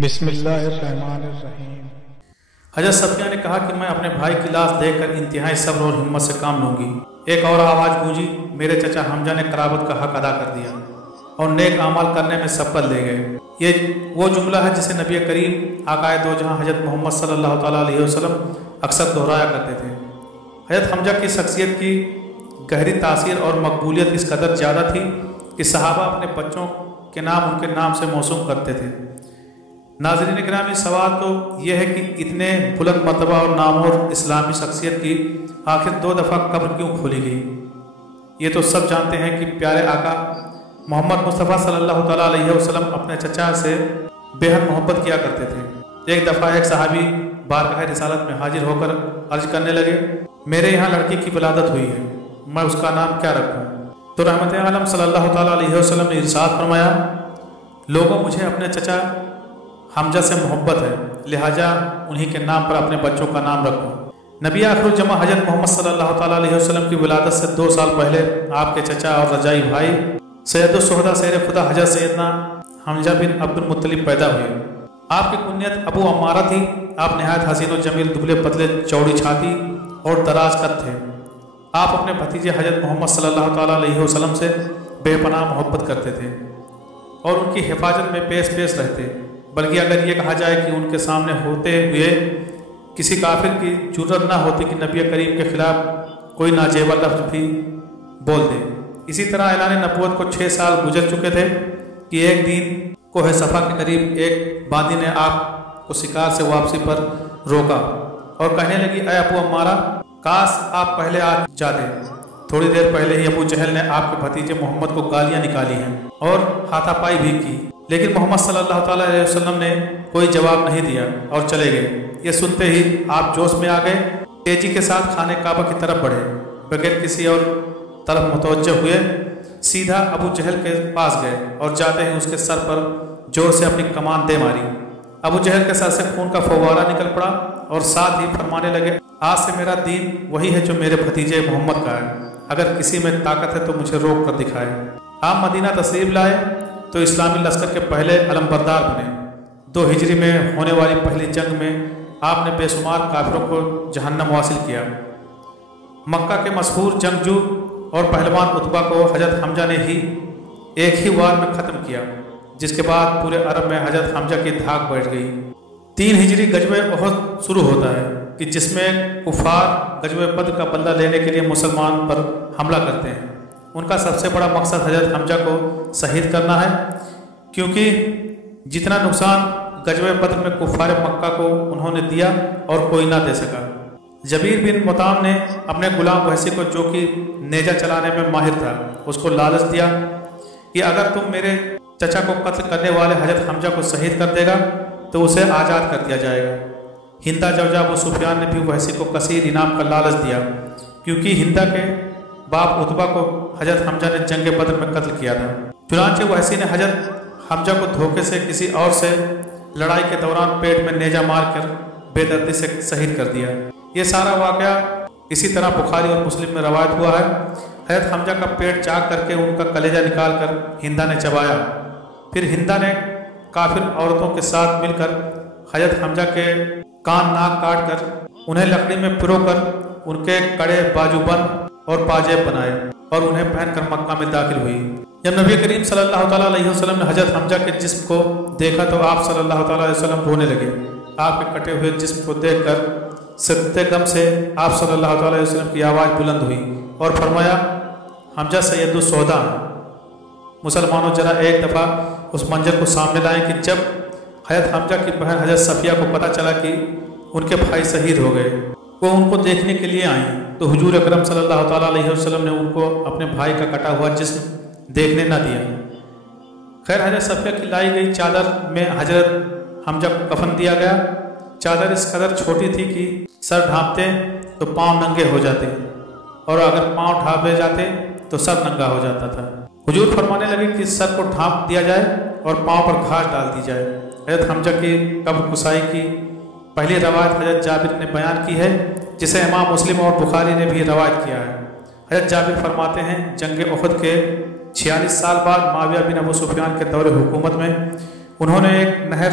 بسم اللہ الرحمن الرحیم۔ حضرت صفیہ نے کہا کہ میں اپنے بھائی کی لاش دیکھ کر انتہائی صبر اور ہمت سے کام لوں گی۔ ایک اور آواز گونجی، میرے چچا حمزہ نے قرابت کا حق ادا کر دیا اور نیک اعمال کرنے میں سبقت لے گئے۔ یہ وہ جملہ ہے جسے نبی کریم آقائے دو جہاں حضرت محمد صلی اللہ تعالیٰ علیہ وسلم اکثر دہرایا کرتے تھے۔ حضرت حمزہ کی شخصیت کی گہری تاثیر اور مقبولیت اس قدر زیادہ تھی کہ صحابہ اپنے بچوں کے نام ان کے نام سے موسوم کرتے تھے۔ ناظرین گرامی، سوال تو یہ ہے کہ اتنے بلند مرتبہ اور نامور اسلامی شخصیت کی آخر 2 دفعہ قبر کیوں کھولی گئی؟ یہ تو سب جانتے ہیں کہ پیارے آقا محمد مصطفیٰ صلی اللہ تعالیٰ علیہ وسلم اپنے چچا سے بے حد محبت کیا کرتے تھے۔ ایک دفعہ ایک صحابی بارگاہ رسالت میں حاضر ہو کر عرض کرنے لگے، میرے یہاں لڑکی کی ولادت ہوئی ہے، میں اس کا نام کیا رکھوں؟ تو رحمت عالم صلی اللہ تعالیٰ علیہ وسلم نے ارشاد فرمایا، لوگوں مجھے اپنے چچا حمزہ سے محبت ہے، لہٰذا انہی کے نام پر اپنے بچوں کا نام رکھو۔ نبی آخر الجمع حضرت محمد صلی اللہ تعالیٰ علیہ وسلم کی ولادت سے 2 سال پہلے آپ کے چچا اور رجائی بھائی سید الشہداء شیر خدا حضرت سیدنا حمزہ بن عبد المطلب پیدا ہوئے۔ آپ کی کنیت ابو عمارہ تھی۔ آپ نہایت حسین و جمیل، دبلے پتلے، چوڑی چھاتی اور دراز قد تھے۔ آپ اپنے بھتیجے حضرت محمد صلی اللہ تعالیٰ علیہ وسلم سے بے پناہ محبت کرتے تھے اور ان کی حفاظت میں پیش رہتے، بلکہ اگر یہ کہا جائے کہ ان کے سامنے ہوتے ہوئے کسی کافر کی جرأت نہ ہوتی کہ نبی کریم کے خلاف کوئی ناجیبہ لفظ بھی بول دے۔ اسی طرح اعلان نبوت کو 6 سال گزر چکے تھے کہ ایک دن کوہ صفا کے قریب ایک باندی نے آپ کو شکار سے واپسی پر روکا اور کہنے لگی، اے ابو عمارہ، کاش آپ پہلے آ جاتے، تھوڑی دیر پہلے ہی ابو جہل نے آپ کے بھتیجے محمد کو گالیاں نکالی ہیں اور ہاتھا پائی بھی کی، لیکن محمد صلی اللہ تعالیٰ علیہ وسلم نے کوئی جواب نہیں دیا اور چلے گئے۔ یہ سنتے ہی آپ جوش میں آ گئے، تیزی کے ساتھ خانہ کعبہ کی طرف بڑھے، بغیر کسی اور طرف متوجہ ہوئے سیدھا ابو جہل کے پاس گئے اور جاتے ہی اس کے سر پر زور سے اپنی کمان دے ماری۔ ابو جہل کے سر سے خون کا فوارہ نکل پڑا اور ساتھ ہی فرمانے لگے، آج سے میرا دین وہی ہے جو میرے بھتیجے محمد کا ہے، اگر کسی میں طاقت ہے تو مجھے روک کر دکھائے۔ آپ مدینہ تشریف لائے تو اسلامی لشکر کے پہلے علمبردار بنے۔ 2 ہجری میں ہونے والی پہلی جنگ میں آپ نے بے شمار کافروں کو جہنم واصل کیا۔ مکہ کے مشہور جنگجو اور پہلوان عتبہ کو حضرت حمزہ نے ہی ایک ہی وار میں ختم کیا، جس کے بعد پورے عرب میں حضرت حمزہ کی دھاک بیٹھ گئی۔ 3 ہجری غزوہ احد شروع ہوتا ہے کہ جس میں کفار غزوہ بدر کا بدلہ لینے کے لیے مسلمان پر حملہ کرتے ہیں۔ ان کا سب سے بڑا مقصد حضرت حمزہ کو شہید کرنا ہے، کیونکہ جتنا نقصان غزوہ بدر میں کفار مکہ کو انہوں نے دیا اور کوئی نہ دے سکا۔ جبیر بن مطعم نے اپنے غلام وحشی کو، جو کہ نیزہ چلانے میں ماہر تھا، اس کو لالچ دیا کہ اگر تم میرے چچا کو قتل کرنے والے حضرت حمزہ کو شہید کر دے گا تو اسے آزاد کر دیا جائے گا۔ ہندا زوجہ ابو سفیان نے بھی وحشی کو کثیر انعام کا لالچ دیا، کیونکہ ہندا کے باپ عتبہ کو حضرت حمزہ نے جنگ بدر میں قتل کیا تھا۔ چنانچہ وحشی نے حضرت حمزہ کو دھوکے سے کسی اور سے لڑائی کے دوران پیٹ میں نیزہ مار کر بے دردی سے شہید کر دیا۔ یہ سارا واقعہ اسی طرح بخاری اور مسلم میں روایت ہوا ہے۔ حضرت حمزہ کا پیٹ چاک کر کے ان کا کلیجہ نکال کر ہندا نے چبایا، پھر ہندا نے کافر عورتوں کے ساتھ مل کر حضرت حمزہ کے کان ناک کاٹ کر انہیں لکڑی میں پرو کر ان کے کڑے بازو بند اور پاجیب بنائے اور انہیں پہن کر مکہ میں داخل ہوئی۔ جب نبی کریم صلی اللہ تعالیٰ علیہ وسلم نے حضرت حمزہ کے جسم کو دیکھا تو آپ صلی اللہ تعالیٰ علیہ وسلم رونے لگے۔ آپ کے کٹے ہوئے جسم کو دیکھ کر شدت غم سے آپ صلی اللہ تعالیٰ علیہ وسلم کی آواز بلند ہوئی اور فرمایا، حمزہ سید الشہداء ہیں۔ مسلمانوں ذرا ایک دفعہ اس منظر کو سامنے لائیں کہ جب حضرت حمزہ کی بہن حضرت صفیہ کو پتہ چلا کہ ان کے بھائی شہید ہو گئے، وہ ان کو دیکھنے کے لیے آئیں تو حضور اکرم صلی اللہ تعالیٰ علیہ وسلم نے ان کو اپنے بھائی کا کٹا ہوا جسم دیکھنے نہ دیا۔ خیر، حضرت صفیہ کی لائی گئی چادر میں حضرت حمزہ کو کفن دیا گیا۔ چادر اس قدر چھوٹی تھی کہ سر ڈھانپتے تو پاؤں ننگے ہو جاتے اور اگر پاؤں ڈھانپے جاتے تو سر ننگا ہو جاتا تھا۔ حضور فرمانے لگے کہ سر کو ڈھانپ دیا جائے اور پاؤں پر گھاس ڈال دی جائے۔ حضرت حمزہ کی قبر کسائی کی پہلی روایت حضرت جابر نے بیان کی ہے، جسے امام مسلم اور بخاری نے بھی روایت کیا ہے۔ حضرت جابر فرماتے ہیں، جنگ احد کے 46 سال بعد معاویہ بن ابو سفیان کے دور حکومت میں انہوں نے ایک نہر